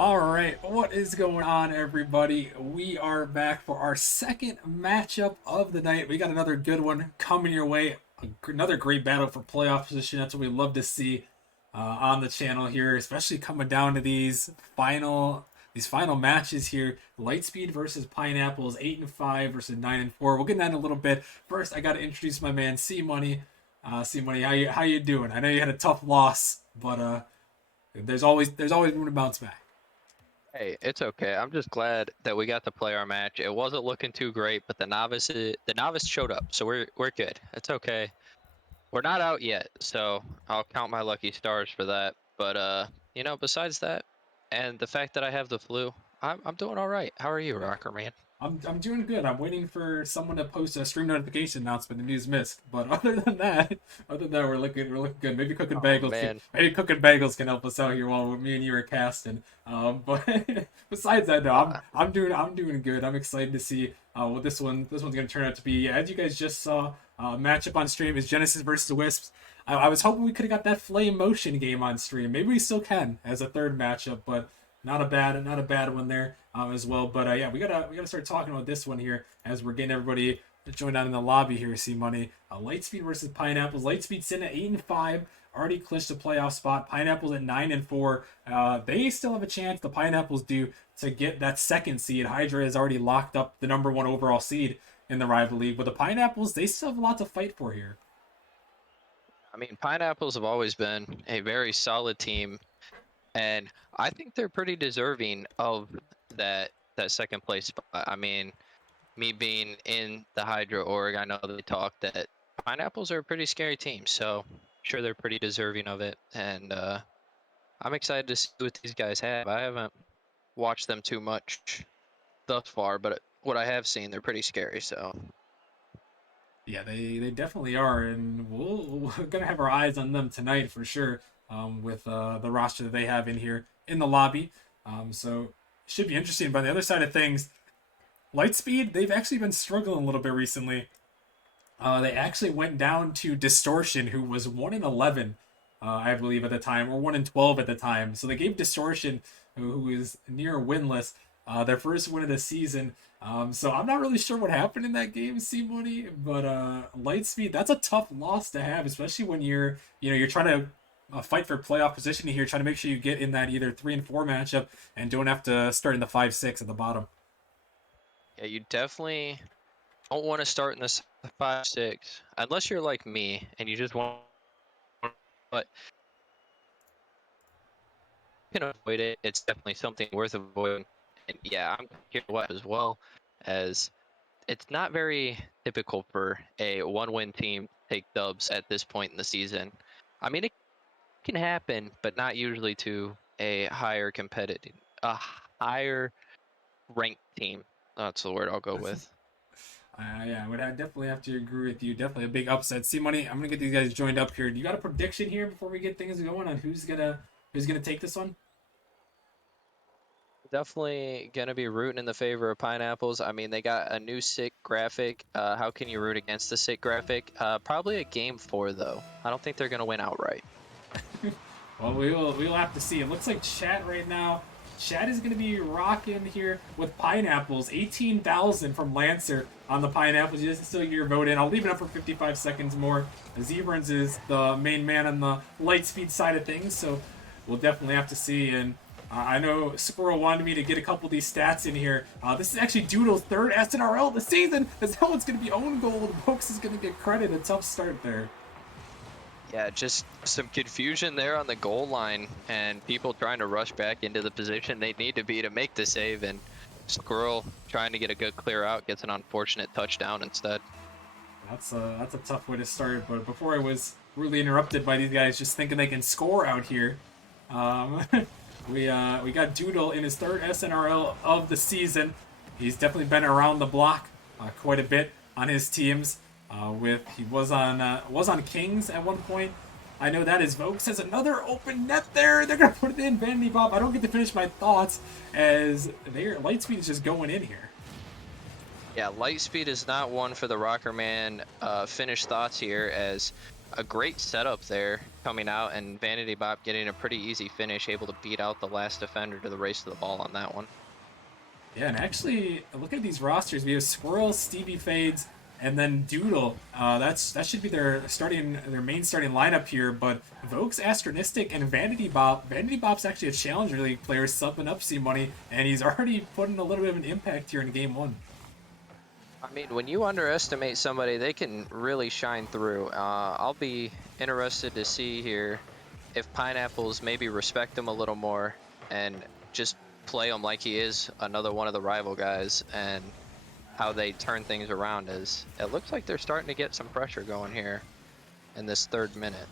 All right, what is going on, everybody? We are back for our second matchup of the night. We got another good one coming your way. Another great battle for playoff position. That's what we love to see on the channel here, especially coming down to these final matches here. Lightspeed versus Pineapples, 8-5 versus 9-4. We'll get into that in a little bit. First, I got to introduce my man C Money. C Money, how you doing? I know you had a tough loss, but there's always room to bounce back. Hey, it's okay. I'm just glad that we got to play our match. It wasn't looking too great, but the novice showed up, so we're good. It's okay. We're not out yet, so I'll count my lucky stars for that. But besides that, and the fact that I have the flu, I'm doing all right. How are you, Rocker Man? I'm doing good. I'm waiting for someone to post a stream notification announcement. The news missed, but other than that, we're looking good. Oh man, Maybe cooking bagels can help us out here while me and you are casting. But besides that, no, I'm uh, I'm doing good. I'm excited to see what this one's gonna turn out to be. As you guys just saw, matchup on stream is Genesis versus Wisps. I was hoping we could have got that flame motion game on stream. Maybe we still can as a third matchup, but not a bad one there as well. But yeah, we gotta start talking about this one here as we're getting everybody joined on in the lobby here. See Money, Lightspeed versus Pineapples. Lightspeed sitting at 8-5, already clinched a playoff spot. Pineapples at 9-4. They still have a chance. The Pineapples do to get that second seed. Hydra has already locked up the number one overall seed in the rival league, but the Pineapples they still have a lot to fight for here. I mean, Pineapples have always been a very solid team, and I think they're pretty deserving of that second place spot. I mean, me being in the Hydra org, I know they talk that Pineapples are a pretty scary team, so sure they're pretty deserving of it. And I'm excited to see what these guys have. I haven't watched them too much thus far, but what I have seen, they're pretty scary. So Yeah, they definitely are, and we're gonna have our eyes on them tonight for sure. With the roster that they have in here in the lobby, so should be interesting. But on the other side of things, Lightspeed they've actually been struggling a little bit recently. They actually went down to Distortion, who was 1-11, I believe at the time, or 1-12 at the time. So they gave Distortion, who is near winless, their first win of the season. So I'm not really sure what happened in that game, C Money, but Lightspeed, that's a tough loss to have, especially when you're trying to fight for playoff position here, trying to make sure you get in that either 3-4 matchup and don't have to start in the 5-6 at the bottom. yeah, you definitely don't want to start in this 5-6 unless you're like me and you just want. But you can avoid it. It's definitely something worth avoiding. And yeah, I'm here what as well as it's not very typical for a one-win team to take dubs at this point in the season. I mean, it can happen, but not usually to a higher ranked team. That's the word I'll go with. Yeah, I would definitely have to agree with you. Definitely a big upset. See, Money, I'm gonna get these guys joined up here. Do you got a prediction here before we get things going on who's gonna take this one? Definitely gonna be rooting in the favor of Pineapples. I mean, they got a new sick graphic. How can you root against the sick graphic? Probably a game 4 though. I don't think they're gonna win outright. Well, we'll have to see. It looks like chat right now. Chat is gonna be rocking here with Pineapples. 18,000 from Lancer on the Pineapples. You can still get your vote in. I'll leave it up for 55 seconds more. Zebrans is the main man on the Lightspeed side of things, so we'll definitely have to see. And I know Squirrel wanted me to get a couple of these stats in here. This is actually Doodle's third SNRL of the season. As that one's going to be own gold. Pokes is going to get credit. A tough start there. Yeah, just some confusion there on the goal line and people trying to rush back into the position they need to be to make the save, and Squirrel trying to get a good clear out gets an unfortunate touchdown instead. That's a tough way to start. But before I was really interrupted by these guys just thinking they can score out here, um, we got Doodle in his third SNRL of the season. He's definitely been around the block quite a bit on his teams. He was on Kings at one point. I know that is Vokes has another open net there. They're gonna put it in. Vanity Bob. I don't get to finish my thoughts as their Lightspeed is just going in here. Yeah, Lightspeed is not one for the Rocker Man. Finished thoughts here as a great setup there. coming out, and Vanity Bop getting a pretty easy finish, able to beat out the last defender to the race to the ball on that one. Yeah, and actually, look at these rosters. We have Squirrel, Stevie Fades, and then Doodle. That should be their main starting lineup here. But Vokes, Astronistic, and Vanity Bop. Vanity Bop's actually a Challenger League player subbing up C Money, and he's already putting a little bit of an impact here in Game 1. I mean, when you underestimate somebody, they can really shine through. I'll be interested to see here if Pineapples maybe respect him a little more and just play him like he is another one of the rival guys, and how they turn things around. As it looks like they're starting to get some pressure going here in this 3rd minute.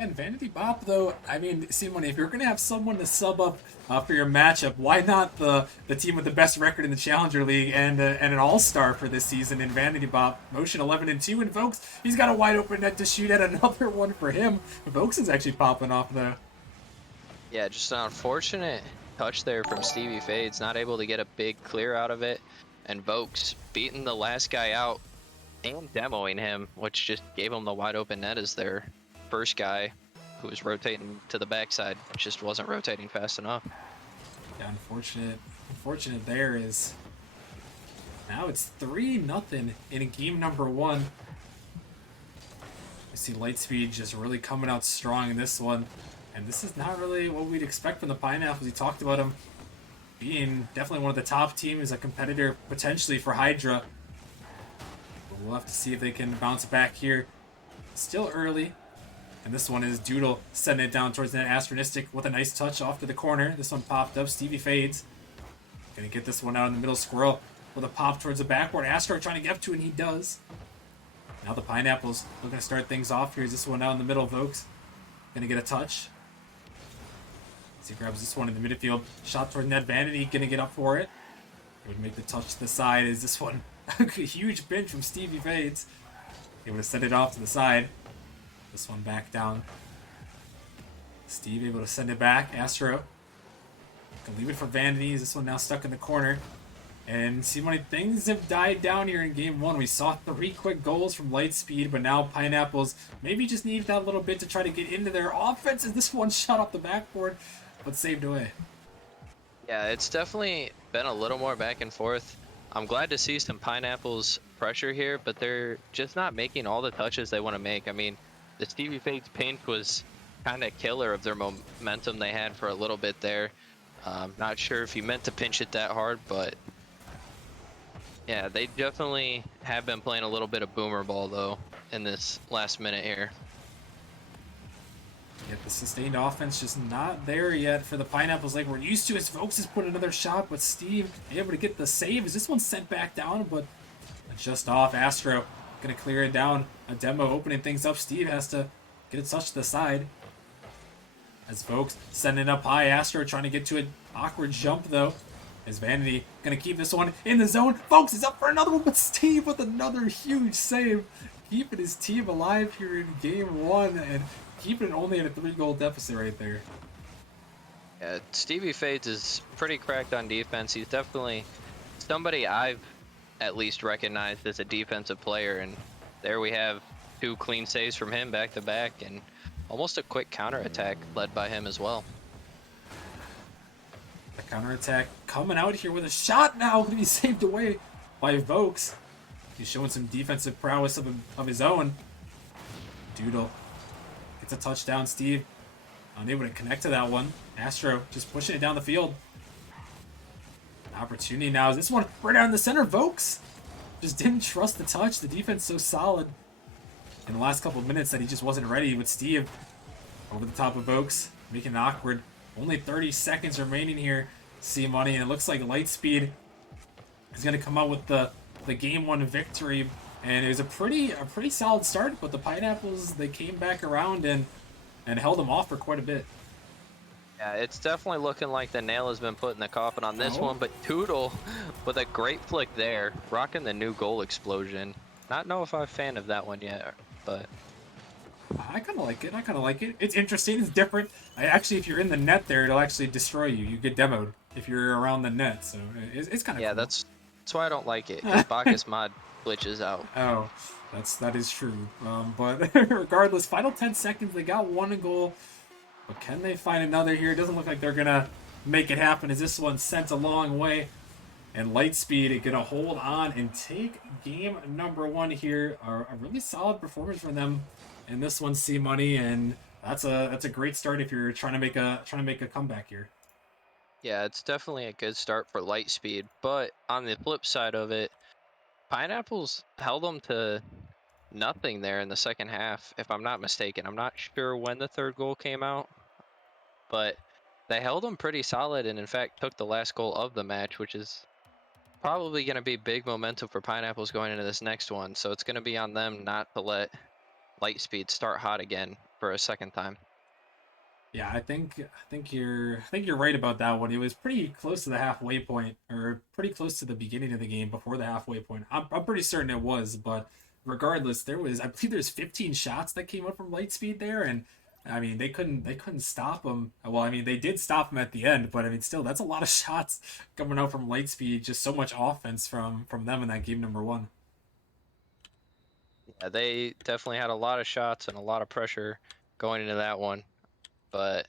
And Vanity Bop, though, I mean, Simone, if you're going to have someone to sub up for your matchup, why not the team with the best record in the Challenger League and an all-star for this season in Vanity Bop? Motion 11-2 and Vokes, he's got a wide open net to shoot at, another one for him. Vokes is actually popping off, though. Yeah, just an unfortunate touch there from Stevie Fades, not able to get a big clear out of it, and Vokes beating the last guy out and demoing him, which just gave him the wide open net as their first guy who was rotating to the backside, just wasn't rotating fast enough. Yeah, unfortunate there is now it's 3-0 in game number 1. We see Lightspeed just really coming out strong in this one, and this is not really what we'd expect from the Pineapples. We talked about him being definitely one of the top teams, a competitor potentially for Hydra. But we'll have to see if they can bounce back here. Still early. And this one is Doodle setting it down towards that Astronistic with a nice touch off to the corner. This one popped up. Stevie Fades. Gonna get this one out in the middle. Squirrel with a pop towards the backboard. Astro trying to get up to it, and he does. Now the Pineapples looking to start things off. Here's this one out in the middle. Vokes gonna get a touch. As he grabs this one in the midfield. Shot toward net. Vanity gonna get up for it. He would make the touch to the side. Is this one a huge pinch from Stevie Fades? He would have sent it off to the side. This one back down. Steve able to send it back. Astro can leave it for Vanity. This one now stuck in the corner. And see, many things have died down here in game 1. We saw 3 quick goals from Lightspeed, but now Pineapples maybe just need that little bit to try to get into their offense. As this one shot off the backboard, but saved away. Yeah, it's definitely been a little more back and forth. I'm glad to see some Pineapples pressure here, but they're just not making all the touches they want to make. I mean, the Stevie Fades pinch was kind of killer of their momentum they had for a little bit there. Not sure if he meant to pinch it that hard, but yeah, they definitely have been playing a little bit of boomer ball, though, in this last minute here. Yet the sustained offense just not there yet for the Pineapples like we're used to. As Vokes has put another shot, but Steve able to get the save. Is this one sent back down, but just off. Astro gonna clear it down. A demo opening things up. Steve has to get it touched to the side. As Vokes sending it up high. Astro trying to get to an awkward jump though. As Vanity gonna keep this one in the zone. Vokes is up for another one, but Steve with another huge save. Keeping his team alive here in game 1 and keeping it only at a 3-goal deficit right there. Yeah, Stevie Fades is pretty cracked on defense. He's definitely somebody I've at least recognized as a defensive player, and there we have 2 clean saves from him back to back, and almost a quick counterattack led by him as well. The counterattack coming out here with a shot now going to be saved away by Vokes. He's showing some defensive prowess of his own. Doodle gets a touchdown. Steve unable to connect to that one. Astro just pushing it down the field. Opportunity now is this one right down the center. Vokes just didn't trust the touch. The defense so solid in the last couple of minutes that he just wasn't ready with Steve over the top of Vokes, making it awkward. Only 30 seconds remaining here. See money, and it looks like Lightspeed is going to come out with the game 1 victory, and it was a pretty solid start. But the Pineapples, they came back around and held them off for quite a bit. Yeah, it's definitely looking like the nail has been put in the coffin on this one, but Doodle with a great flick there, rocking the new goal explosion. Not know if I'm a fan of that one yet, but I kind of like it. It's interesting. It's different. Actually, if you're in the net there, it'll actually destroy you. You get demoed if you're around the net, so it's kind of yeah, cool. that's why I don't like it. 'Cause Bacchus mod glitches out. Oh, that is true. But regardless, final 10 seconds. They got one goal, but can they find another here? It doesn't look like they're gonna make it happen. As this one's sent a long way, and Lightspeed gonna hold on and take game number one here. A really solid performance from them in this one. C Money, and that's a great start if you're trying to make a comeback here. Yeah, it's definitely a good start for Lightspeed, but on the flip side of it, Pineapples held them to nothing there in the second half, if I'm not mistaken. I'm not sure when the third goal came out, but they held them pretty solid and in fact took the last goal of the match, which is probably going to be big momentum for Pineapples going into this next one. So it's going to be on them not to let Lightspeed start hot again for a second time. Yeah, I think you're right about that one. It was pretty close to the halfway point, or pretty close to the beginning of the game before the halfway point. I'm pretty certain it was, but regardless, I believe there's 15 shots that came up from Lightspeed there, and I mean they couldn't stop them. Well, I mean they did stop them at the end, but I mean still that's a lot of shots coming out from Lightspeed. Just so much offense from them in that game number one. Yeah, they definitely had a lot of shots and a lot of pressure going into that one, but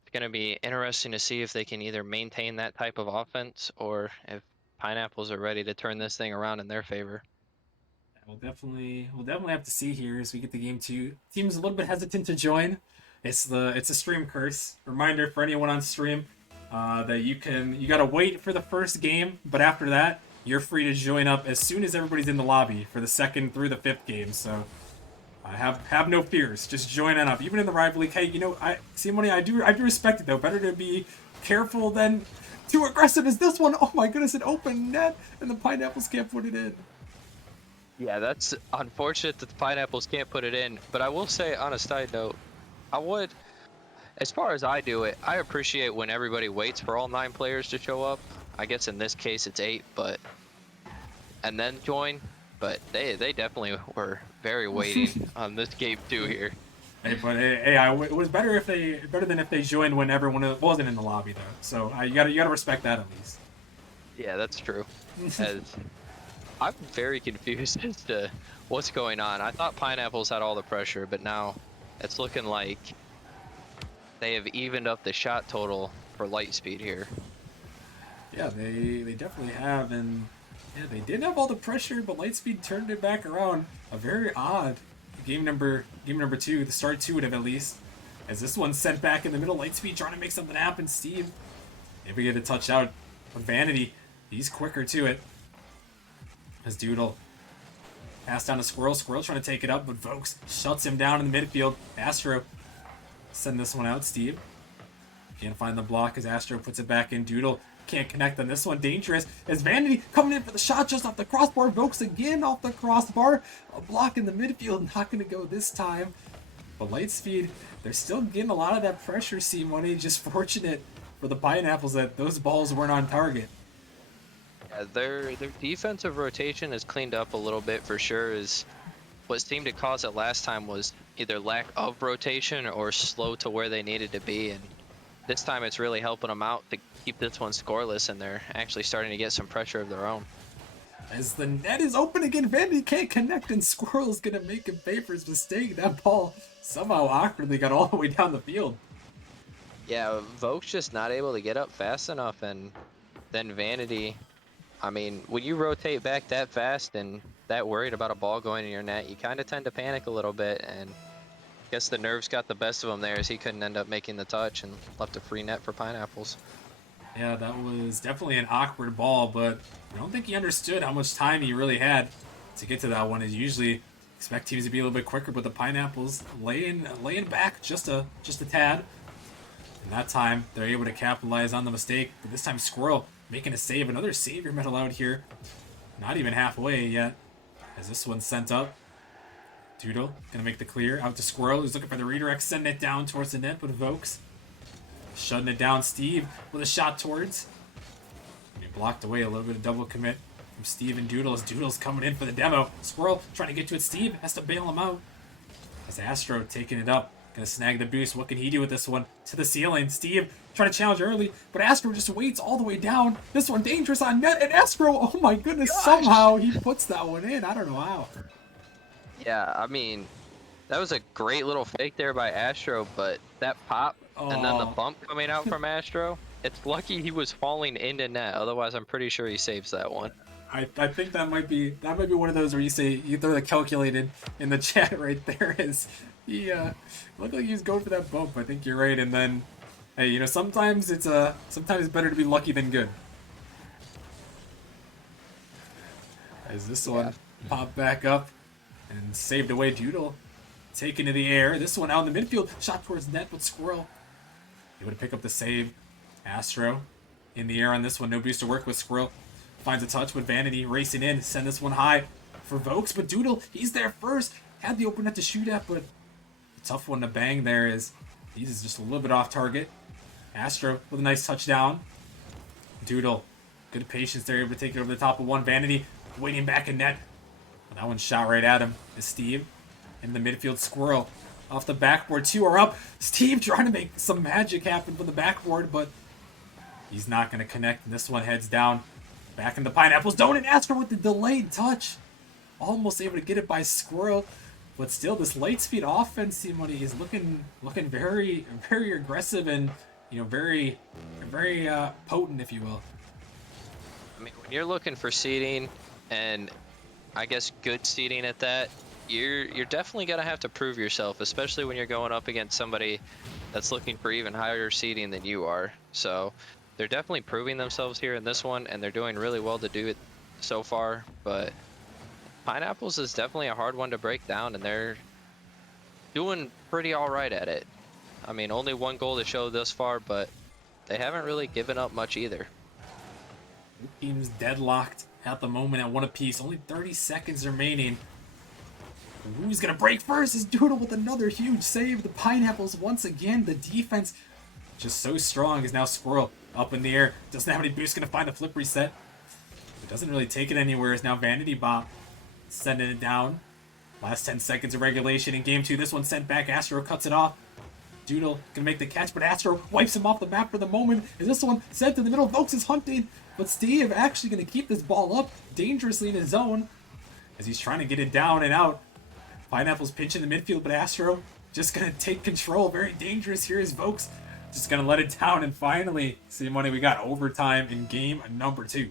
it's going to be interesting to see if they can either maintain that type of offense or if Pineapples are ready to turn this thing around in their favor. We'll definitely have to see here as we get the game two. Team's a little bit hesitant to join. It's a stream curse. Reminder for anyone on stream that you gotta wait for the first game, but after that you're free to join up as soon as everybody's in the lobby for the second through the fifth game. So have no fears. Just join on up, even in the rival league. Hey, I see money. I do respect it though. Better to be careful than too aggressive as this one. Oh my goodness, an open net and the Pineapples can't put it in. Yeah, that's unfortunate that the Pineapples can't put it in, but I will say on a side note, I would, as far as I do it, I appreciate when everybody waits for all 9 players to show up. I guess in this case it's 8, but and then join. But they definitely were very waiting on this game too here. Hey, but it was better than if they joined when everyone wasn't in the lobby though. So you gotta respect that at least. Yeah, that's true. As I'm very confused as to what's going on. I thought Pineapples had all the pressure, but now it's looking like they have evened up the shot total for Lightspeed here. Yeah, they definitely have, and yeah, they did have all the pressure, but Lightspeed turned it back around. A very odd game number two. The start to it at least, as this one's sent back in the middle. Lightspeed trying to make something happen. Steve maybe get a touch out, but Vanity, he's quicker to it. As Doodle pass down to Squirrel. Squirrel trying to take it up, but Vokes shuts him down in the midfield. Astro send this one out. Steve can't find the block as Astro puts it back in. Doodle can't connect on this one. Dangerous as Vanity coming in for the shot just off the crossbar. Vokes again off the crossbar. A block in the midfield. Not going to go this time. But Lightspeed, they're still getting a lot of that pressure. C Money, just fortunate for the Pineapples that those balls weren't on target. Yeah, their defensive rotation has cleaned up a little bit for sure. Is what seemed to cause it last time was either lack of rotation or slow to where they needed to be, and this time it's really helping them out to keep this one scoreless, and they're actually starting to get some pressure of their own. As the net is open again, Vanity can't connect, and Squirrel's gonna make him pay for his mistake. That ball somehow awkwardly got all the way down the field. Yeah, Voke's just not able to get up fast enough, and then Vanity, I mean, when you rotate back that fast and that worried about a ball going in your net, you kind of tend to panic a little bit, and I guess the nerves got the best of him there as he couldn't end up making the touch and left a free net for Pineapples. Yeah, that was definitely an awkward ball, but I don't think he understood how much time he really had to get to that one. As usually expect teams to be a little bit quicker, but the Pineapples laying back just a tad. And that time they're able to capitalize on the mistake. But this time Squirrel making a save, another savior medal out here. Not even halfway yet, as this one's sent up. Doodle gonna make the clear out to Squirrel, who's looking for the redirect, sending it down towards the net, but Vokes shutting it down. Steve with a shot towards. And he blocked away. A little bit of double commit from Steve and Doodle as Doodle's coming in for the demo. Squirrel trying to get to it. Steve has to bail him out. As Astro taking it up. Gonna snag the boost. What can he do with this one? To the ceiling. Steve trying to challenge early, but Astro just waits all the way down. This one dangerous on net, and Astro, oh my goodness, Gosh! somehow he puts that one in. I don't know how. Yeah, I mean, that was a great little fake there by Astro, but that pop and then the Oh, bump coming out from Astro, it's lucky he was falling into net. Otherwise, I'm pretty sure he saves that one. I think that might be one of those where you throw the calculated in the chat right there. Is he looked like he was going for that bump. I think you're right. And then, hey, sometimes it's better to be lucky than good. As this one popped back up and saved away Doodle, taken to the air. This one out in the midfield, shot towards net, but Squirrel able to pick up the save. Astro in the air on this one, no boost to work with. Squirrel finds a touch with Vanity racing in, send this one high for Vokes, but Doodle, he's there first. Had the open net to shoot at, but a tough one to bang there is he's just a little bit off target. Astro with a nice touchdown. Doodle, good patience there, able to take it over the top of one. Vanity waiting back in net. That one shot right at him. Is Steve in the midfield. Squirrel off the backboard. Two are up. Steve trying to make some magic happen from the backboard, but he's not going to connect. And this one heads down. Back in the Pineapples. Don't and Astro with the delayed touch. Almost able to get it by Squirrel. But still, this Lightspeed offense, money is looking very, very aggressive and very, very potent, if you will. I mean, when you're looking for seeding, and I guess good seeding at that, you're definitely gonna have to prove yourself, especially when you're going up against somebody that's looking for even higher seeding than you are. So they're definitely proving themselves here in this one, and they're doing really well to do it so far. But Pineapples is definitely a hard one to break down, and they're doing pretty all right at it. I mean, only one goal to show thus far, but they haven't really given up much either. Teams deadlocked at the moment at one apiece. Only 30 seconds remaining. Who's gonna break first? Is Doodle with another huge save. The Pineapples once again. The defense just so strong. Is now Squirrel up in the air. Doesn't have any boost. Gonna find a flip reset. It doesn't really take it anywhere. Is now Vanity Bot sending it down. Last 10 seconds of regulation in game 2. This one sent back. Astro cuts it off. Doodle gonna make the catch, but Astro wipes him off the map for the moment. Is this one sent to the middle? Vokes is hunting, but Steve actually gonna keep this ball up dangerously in his zone as he's trying to get it down and out. Pineapple's pinching the midfield, but Astro just gonna take control. Very dangerous here is Vokes. Just gonna let it down, and finally, see money, we got overtime in game number 2.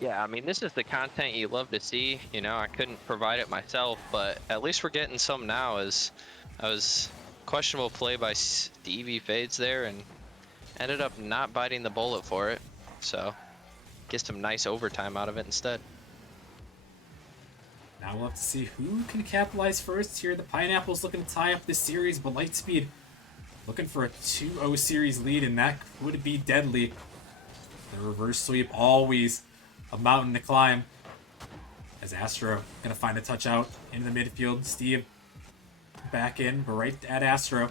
Yeah, I mean, this is the content you love to see. I couldn't provide it myself, but at least we're getting some now. As I was questionable play by Stevie Fades there and ended up not biting the bullet for it. So get some nice overtime out of it instead. Now we'll have to see who can capitalize first here. The Pineapples looking to tie up this series, but Lightspeed looking for a 2-0 series lead, and that would be deadly. The reverse sweep, always a mountain to climb. As Astro gonna find a touch out into the midfield. Steve back in, but right at Astro.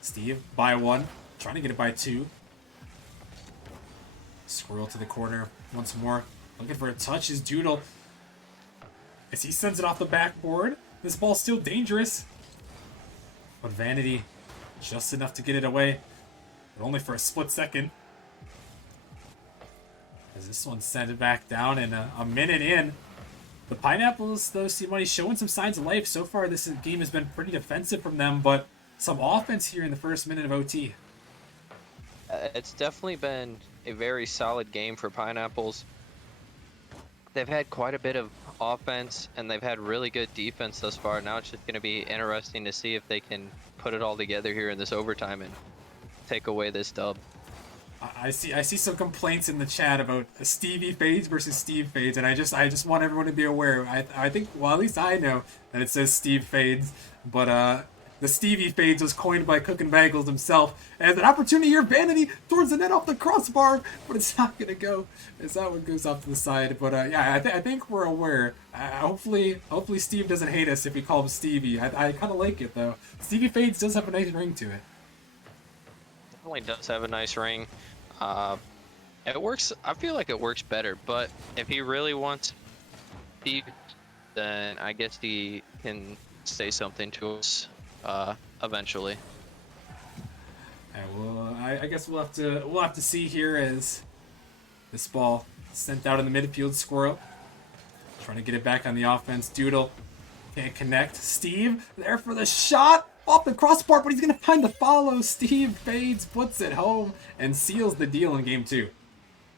Steve by 1, trying to get it by 2. Squirrel to the corner once more, looking for a touch. Is Doodle as he sends it off the backboard. This ball's still dangerous, but Vanity just enough to get it away, but only for a split second. As this one sent it back down, and a minute in. The Pineapples, though, see money showing some signs of life. So far, this game has been pretty defensive from them, but some offense here in the first minute of OT. It's definitely been a very solid game for Pineapples. They've had quite a bit of offense, and they've had really good defense thus far. Now it's just going to be interesting to see if they can put it all together here in this overtime and take away this dub. I see some complaints in the chat about Stevie Fades versus Steve Fades, and I just want everyone to be aware. I think, well, at least I know that it says Steve Fades, but the Stevie Fades was coined by Cook and Bagels himself. And an opportunity here, Vanity towards the net off the crossbar, but it's not gonna go as that one goes off to the side. But yeah, I think we're aware. Hopefully Steve doesn't hate us if we call him Stevie. I kind of like it though. Stevie Fades does have a nice ring to it. Definitely does have a nice ring. It works. I feel like it works better, but if he really wants Steve, then I guess he can say something to us eventually. Well, I guess we'll have to see here as this ball sent out in the midfield. Squirrel trying to get it back on the offense. Doodle can't connect. Steve there for the shot off the crossbar, but he's gonna find the follow. Steve fades, puts it home, and seals the deal in game 2.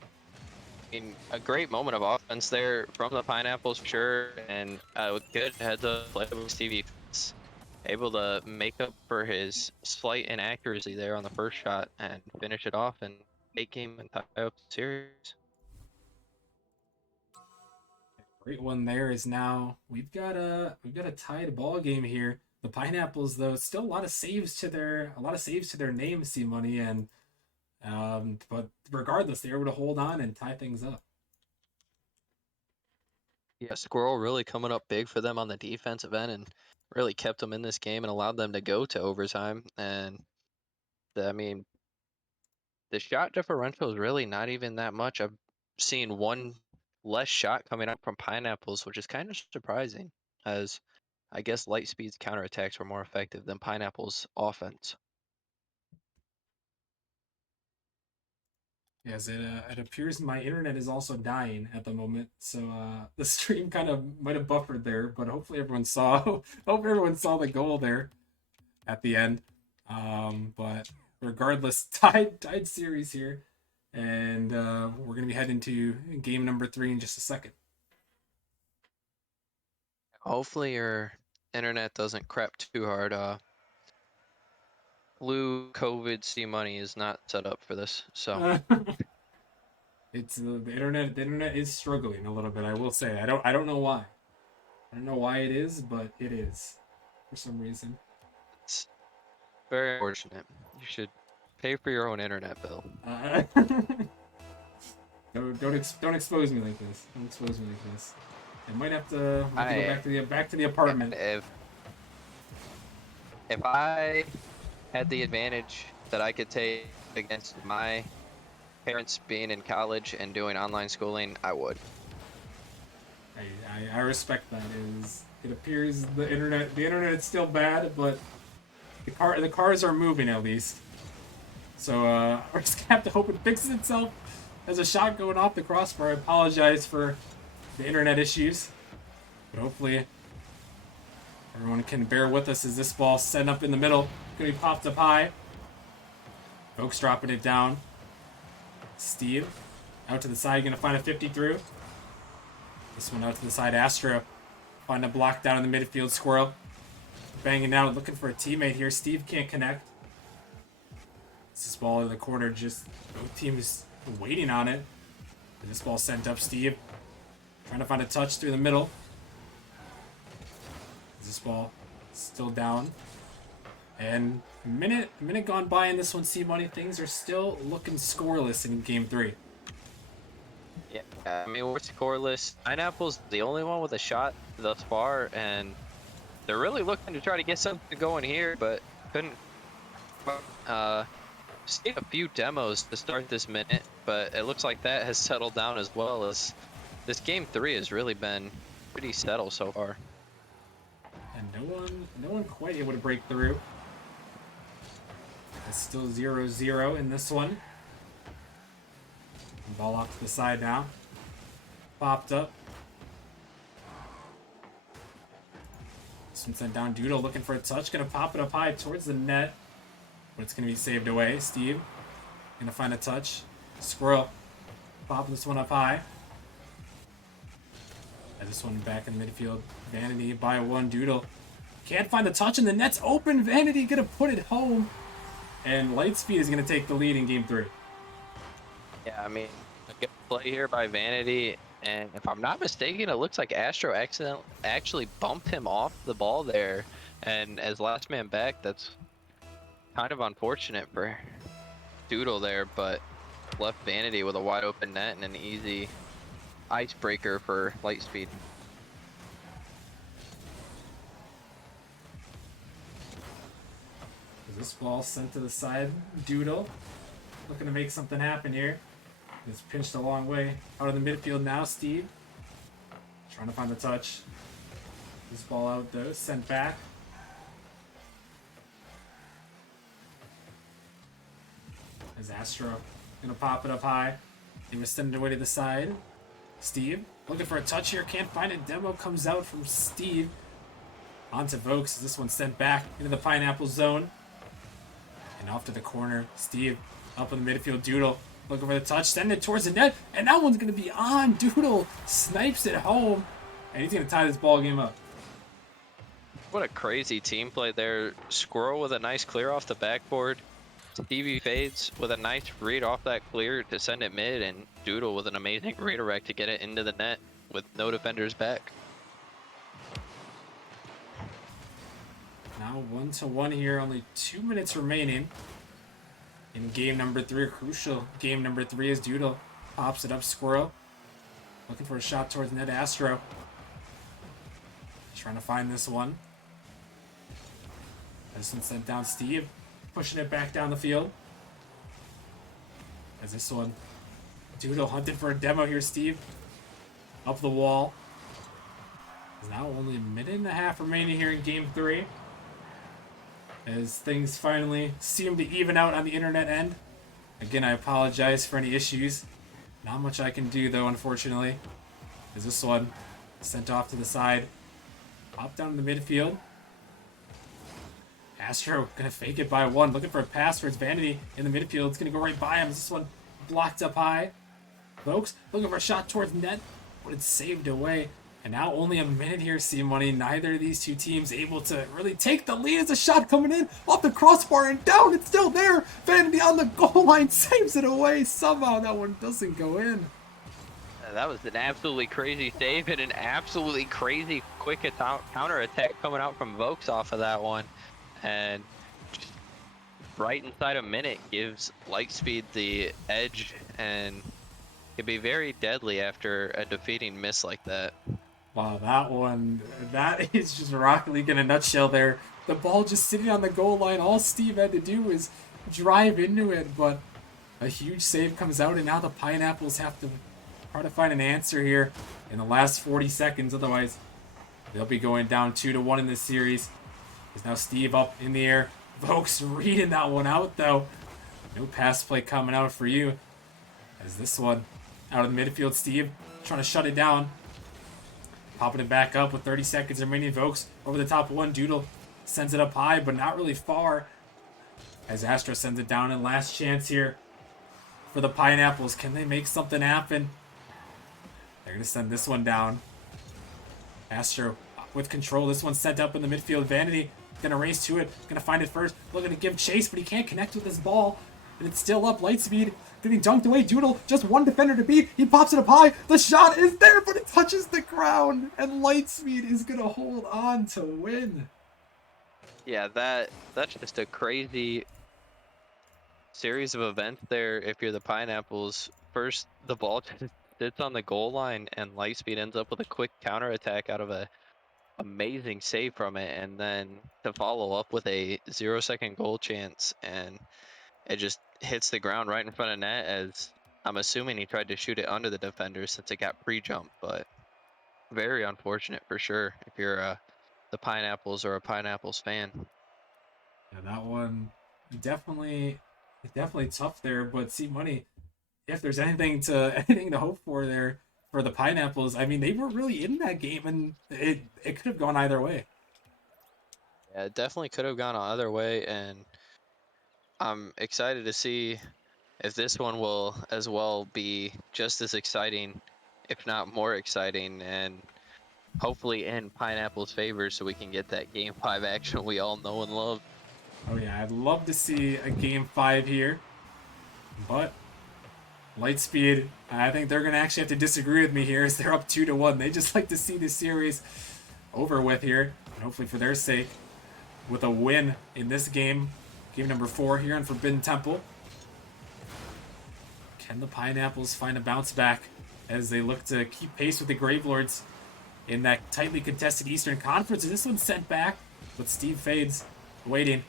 I mean, a great moment of offense there from the Pineapples for sure, and with good heads-up play with Stevie, able to make up for his slight inaccuracy there on the first shot and finish it off and take game and tie up the series. Great one there is now we've got a tied ball game here. The Pineapples though still a lot of saves to their name, C Money, and but regardless they were able to hold on and tie things up. Yeah, Squirrel really coming up big for them on the defensive end and really kept them in this game and allowed them to go to overtime. And I mean, the shot differential is really not even that much. I've seen one less shot coming up from Pineapples, which is kind of surprising, as I guess Lightspeed's counterattacks were more effective than Pineapple's offense. Yes, it appears my internet is also dying at the moment, so the stream kind of might have buffered there, but hopefully everyone saw hope everyone saw the goal there at the end. But regardless, tied series here, and we're gonna be heading to game number 3 in just a second. Hopefully your internet doesn't crap too hard. Blue COVID C Money is not set up for this, so It's the internet. The internet is struggling a little bit. I will say. I don't know why. I don't know why it is, but it is for some reason. it's very unfortunate. You should pay for your own internet bill. Don't expose me like this. Don't expose me like this. I might have to go back to the apartment. If I had the advantage that I could take against my parents being in college and doing online schooling, I would. I respect that. It appears the internet is still bad, but the cars are moving at least. So we're just gonna have to hope it fixes itself. There's a shot going off the crossbar. I apologize for the internet issues, but hopefully everyone can bear with us as this ball set up in the middle. Gonna be popped up high. Oaks dropping it down. Steve out to the side, gonna find a 50 through. This one out to the side, Astro. Find a block down in the midfield, Squirrel. Banging out, looking for a teammate here. Steve can't connect. This ball in the corner, just both teams waiting on it. This ball sent up, Steve. Trying to find a touch through the middle. This ball still down. And a minute gone by in this one, C-Money. Things are still looking scoreless in game 3. Yeah, I mean, we're scoreless. Pineapple's the only one with a shot thus far, and they're really looking to try to get something going here, but couldn't. Seen a few demos to start this minute, but it looks like that has settled down as well. As this game 3 has really been pretty settled so far. And no one quite able to break through. It's still 0-0 in this one. Ball off to the side now. Popped up. This one sent down. Doodle looking for a touch. Gonna pop it up high towards the net. But it's gonna be saved away. Steve gonna find a touch. Squirrel popping this one up high. And this one back in the midfield. Vanity by 1. Doodle can't find the touch, and the net's open. Vanity gonna put it home. And Lightspeed is gonna take the lead in game 3. Yeah, I mean, a good play here by Vanity, and if I'm not mistaken, it looks like Astro actually bumped him off the ball there, and as last man back, that's kind of unfortunate for Doodle there, but left Vanity with a wide open net and an easy icebreaker for Lightspeed. This ball sent to the side. Doodle looking to make something happen here. It's pinched a long way out of the midfield now. Steve trying to find the touch. This ball out though, sent back. As Astro gonna pop it up high. They were sending it away to the side. Steve looking for a touch here. Can't find it. Demo comes out from Steve. Onto Vokes. This one sent back into the pineapple zone. And off to the corner. Steve up in the midfield. Doodle looking for the touch. Sending it towards the net. And that one's going to be on. Doodle snipes it home. And he's going to tie this ball game up. What a crazy team play there. Squirrel with a nice clear off the backboard. Stevie fades with a nice read off that clear to send it mid, and Doodle with an amazing redirect to get it into the net with no defenders back. Now 1-1 here, only 2 minutes remaining in game number 3, crucial game number 3 as Doodle pops it up. Squirrel looking for a shot towards net. Astro trying to find this one. This one sent down. Steve pushing it back down the field. As this one, Doodle hunted for a demo here. Steve up the wall. There's now only a minute and a half remaining here in game 3. As things finally seem to even out on the internet end. Again, I apologize for any issues. Not much I can do though, unfortunately. As this one sent off to the side. Pop down in the midfield. Astro gonna fake it by one, looking for a pass for his Vanity in the midfield. It's gonna go right by him. This one blocked up high. Vokes looking for a shot towards net, but it's saved away. And now only a minute here, C-Money. Neither of these two teams able to really take the lead as a shot coming in off the crossbar and down. It's still there. Vanity on the goal line saves it away. Somehow that one doesn't go in. That was an absolutely crazy save and an absolutely crazy quick counter attack coming out from Vokes off of that one. And just right inside a minute gives Lightspeed the edge and can be very deadly after a defeating miss like that. Wow, that is just Rocket League in a nutshell there. The ball just sitting on the goal line. All Steve had to do was drive into it, but a huge save comes out, and now the Pineapples have to try to find an answer here in the last 40 seconds. Otherwise, they'll be going down 2-1 in this series. There's now Steve up in the air. Vokes reading that one out, though. No pass play coming out for you. As this one out of the midfield, Steve trying to shut it down. Popping it back up with 30 seconds remaining. Vokes over the top one. Doodle sends it up high, but not really far. As Astro sends it down, and last chance here for the Pineapples. Can they make something happen? They're going to send this one down. Astro with control. This one sent up in the midfield. Vanity gonna race to it. Gonna find it first. Looking to give chase, but he can't connect with his ball. And it's still up. Lightspeed getting dunked away. Doodle, just one defender to beat. He pops it up high. The shot is there, but it touches the ground. And Lightspeed is gonna hold on to win. Yeah, that's just a crazy series of events there. If you're the Pineapples, first the ball just sits on the goal line, and Lightspeed ends up with a quick counter attack out of a amazing save from it, and then to follow up with a 0-second goal chance, and it just hits the ground right in front of net, as I'm assuming he tried to shoot it under the defender since it got pre-jumped, but very unfortunate for sure if you're the Pineapples or a Pineapples fan. Yeah, that one definitely tough there, but see, Money, if there's anything to hope for there for the Pineapples, I mean, they were really in that game, and it could have gone either way. Yeah, it definitely could have gone either way, and I'm excited to see if this one will as well be just as exciting, if not more exciting, and hopefully in Pineapple's favor so we can get that Game 5 action we all know and love. Oh yeah, I'd love to see a Game 5 here, but Lightspeed, I think they're going to actually have to disagree with me here as they're up 2-1. They just like to see this series over with here, and hopefully for their sake, with a win in this game, game number 4 here on Forbidden Temple. Can the Pineapples find a bounce back as they look to keep pace with the Gravelords in that tightly contested Eastern Conference? This one's sent back, but Steve fades, waiting.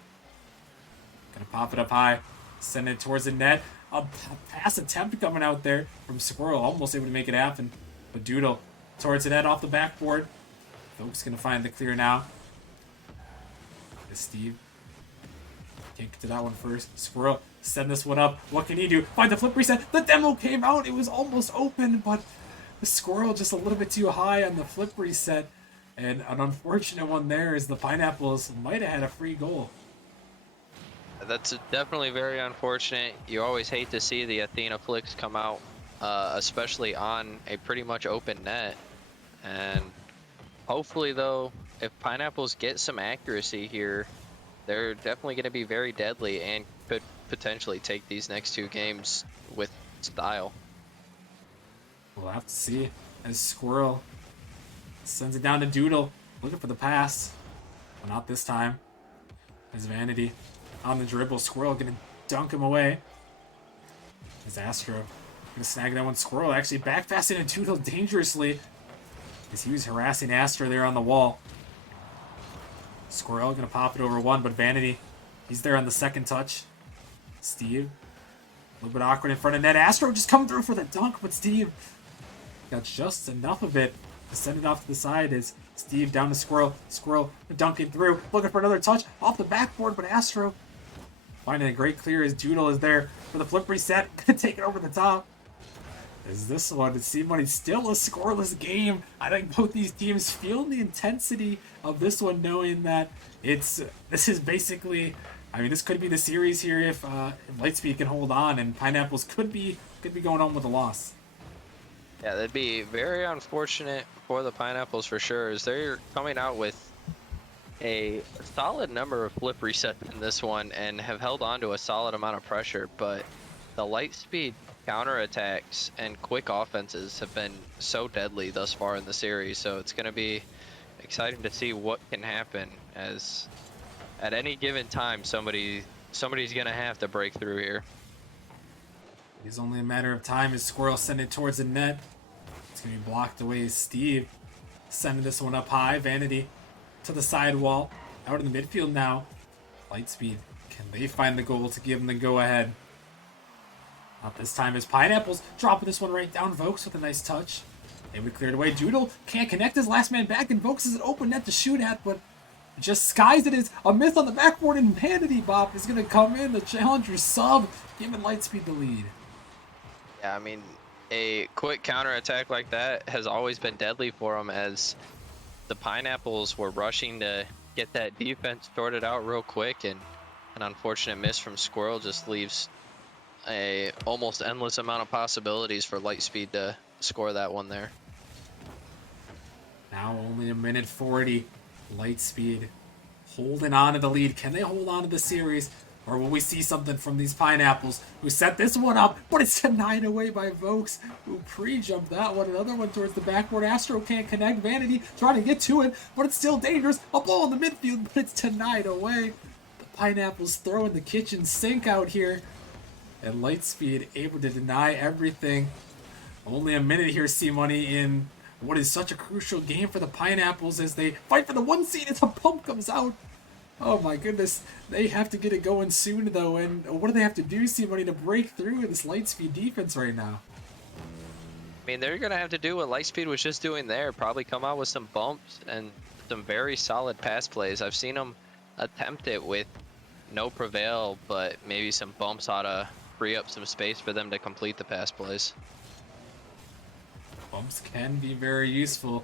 Gonna pop it up high, send it towards the net. A pass attempt coming out there from Squirrel, almost able to make it happen. But Doodle towards the net off the backboard. Vokes gonna find the clear now. Steve Can't get to that one first. Squirrel, send this one up. What can he do? Find the flip reset. The demo came out. It was almost open, but the Squirrel just a little bit too high on the flip reset. And an unfortunate one there is the Pineapples might have had a free goal. That's definitely very unfortunate. You always hate to see the Athena flicks come out, especially on a pretty much open net. And hopefully, though, if Pineapples get some accuracy here, they're definitely going to be very deadly and could potentially take these next 2 games with style. We'll have to see as Squirrel sends it down to Doodle, looking for the pass. But not this time. As Vanity on the dribble, Squirrel gonna dunk him away. As Astro gonna snag that one. Squirrel actually back passing into Doodle dangerously, as he was harassing Astro there on the wall. Squirrel gonna pop it over one, but Vanity, he's there on the second touch. Steve, a little bit awkward in front of net. Astro just come through for the dunk, but Steve got just enough of it to send it off to the side as Steve down to Squirrel. Squirrel dunking through, looking for another touch off the backboard, but Astro finding a great clear as Doodle is there for the flip reset. Gonna take it over the top. Is this one? It seemed like still a scoreless game. I think both these teams feel the intensity of this one, knowing that this is basically. I mean, this could be the series here if Lightspeed can hold on, and Pineapples could be going on with a loss. Yeah, that'd be very unfortunate for the Pineapples for sure, as they're coming out with a solid number of flip resets in this one and have held on to a solid amount of pressure, but the Lightspeed counterattacks and quick offenses have been so deadly thus far in the series, so it's going to be exciting to see what can happen, as at any given time somebody's going to have to break through here. It's only a matter of time as Squirrel send it towards the net. It's going to be blocked away as Steve sending this one up high. Vanity to the sidewall. Out in the midfield now. Lightspeed, can they find the goal to give them the go-ahead? Not this time as Pineapples dropping this one right down. Vokes with a nice touch. Able to clear it away. Doodle can't connect his last man back, and Vokes is an open net to shoot at, but just skies it as a miss on the backboard, and Vanity Bop is going to come in. The challenger sub, giving Lightspeed the lead. Yeah, I mean, a quick counterattack like that has always been deadly for them, as the Pineapples were rushing to get that defense sorted out real quick, and an unfortunate miss from Squirrel just leaves a almost endless amount of possibilities for Lightspeed to score that one there. Now only a minute 40. Lightspeed holding on to the lead. Can they hold on to the series? Or will we see something from these Pineapples who set this one up, but it's denied away by Vokes, who pre-jumped that one. Another one towards the backboard. Astro can't connect. Vanity trying to get to it, but it's still dangerous. A ball in the midfield, but it's denied away. The Pineapples throwing the kitchen sink out here. And Lightspeed able to deny everything. Only a minute here, C-Money, in what is such a crucial game for the Pineapples as they fight for the 1 seed as a pump comes out. Oh my goodness, they have to get it going soon though, and what do they have to do, C-Money, to break through in this Lightspeed defense right now? I mean, they're going to have to do what Lightspeed was just doing there, probably come out with some bumps and some very solid pass plays. I've seen them attempt it with no prevail, but maybe some bumps ought to free up some space for them to complete the pass plays. Bumps can be very useful.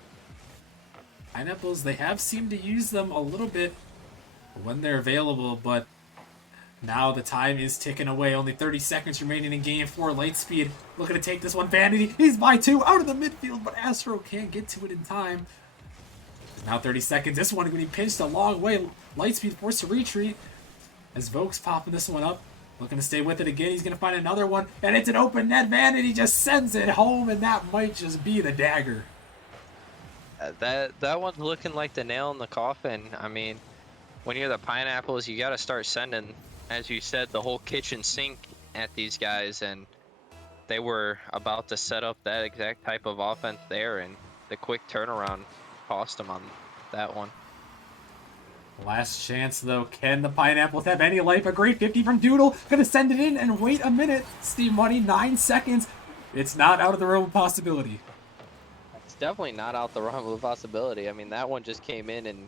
Pineapples, they have seemed to use them a little bit when they're available, but now the time is ticking away. Only 30 seconds remaining in game 4. Lightspeed looking to take this one. Vanity, he's by 2 out of the midfield, but Astro can't get to it in time. Now 30 seconds. This one going to be pinched a long way. Lightspeed forced to retreat as Vokes popping this one up. Looking to stay with it again. He's going to find another one, and it's an open net. Vanity just sends it home, and that might just be the dagger. That one's looking like the nail in the coffin. I mean, when you're the Pineapples, you got to start sending, as you said, the whole kitchen sink at these guys, and they were about to set up that exact type of offense there, and the quick turnaround cost them on that one. Last chance, though. Can the Pineapples have any life? A great 50 from Doodle. Gonna send it in and wait a minute. Steve Money, 9 seconds. It's not out of the realm of possibility. It's definitely not out the realm of possibility. I mean, that one just came in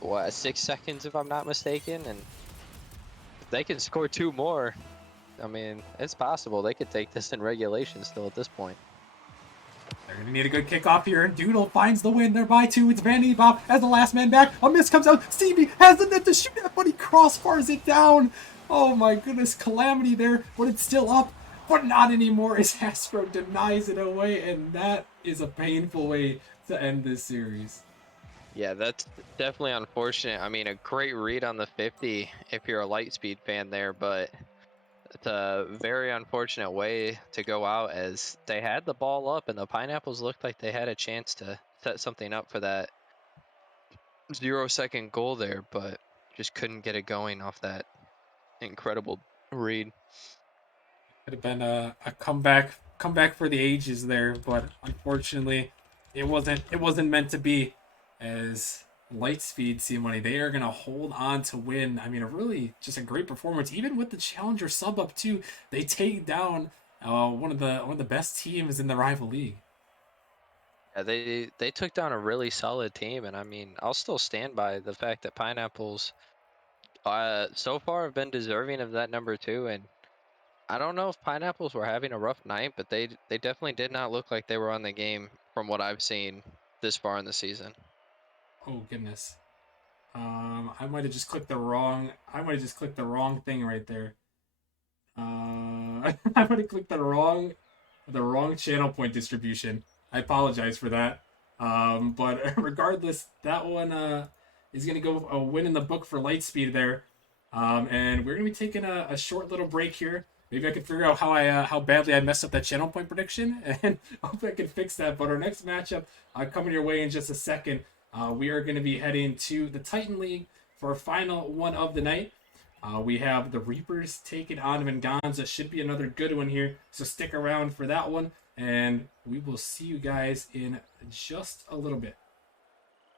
what, 6 seconds, if I'm not mistaken, and they can score 2 more, I mean, it's possible they could take this in regulation still at this point. They're going to need a good kickoff here, and Doodle finds the win there by 2. It's Vanity Bob as the last man back. A miss comes out. Stevie has the net to shoot at, but he crossbars it down. Oh my goodness, calamity there, but it's still up. But not anymore as Astro denies it away, and that is a painful way to end this series. Yeah, that's definitely unfortunate. I mean, a great read on the 50 if you're a Lightspeed fan there, but it's a very unfortunate way to go out as they had the ball up and the Pineapples looked like they had a chance to set something up for that 0-second goal there, but just couldn't get it going off that incredible read. Could have been a comeback for the ages there, but unfortunately, it wasn't meant to be. As Lightspeed see money, they are gonna hold on to win. I mean, a really just a great performance, even with the challenger sub up too. They take down one of the best teams in the rival league. Yeah, they took down a really solid team, and I mean, I'll still stand by the fact that Pineapples so far have been deserving of that number 2, and I don't know if Pineapples were having a rough night, but they definitely did not look like they were on the game from what I've seen this far in the season. Oh goodness. I might have just clicked the wrong. I might have just clicked the wrong thing right there. I might have clicked the wrong channel point distribution. I apologize for that. But regardless, that one is going to go a win in the book for Lightspeed there. And we're going to be taking a short little break here. Maybe I can figure out how badly I messed up that channel point prediction, and hope I can fix that. But our next matchup coming your way in just a second. We are going to be heading to the Titan League for our final one of the night. We have the Reapers taking on Venganza. Should be another good one here, so stick around for that one, and we will see you guys in just a little bit.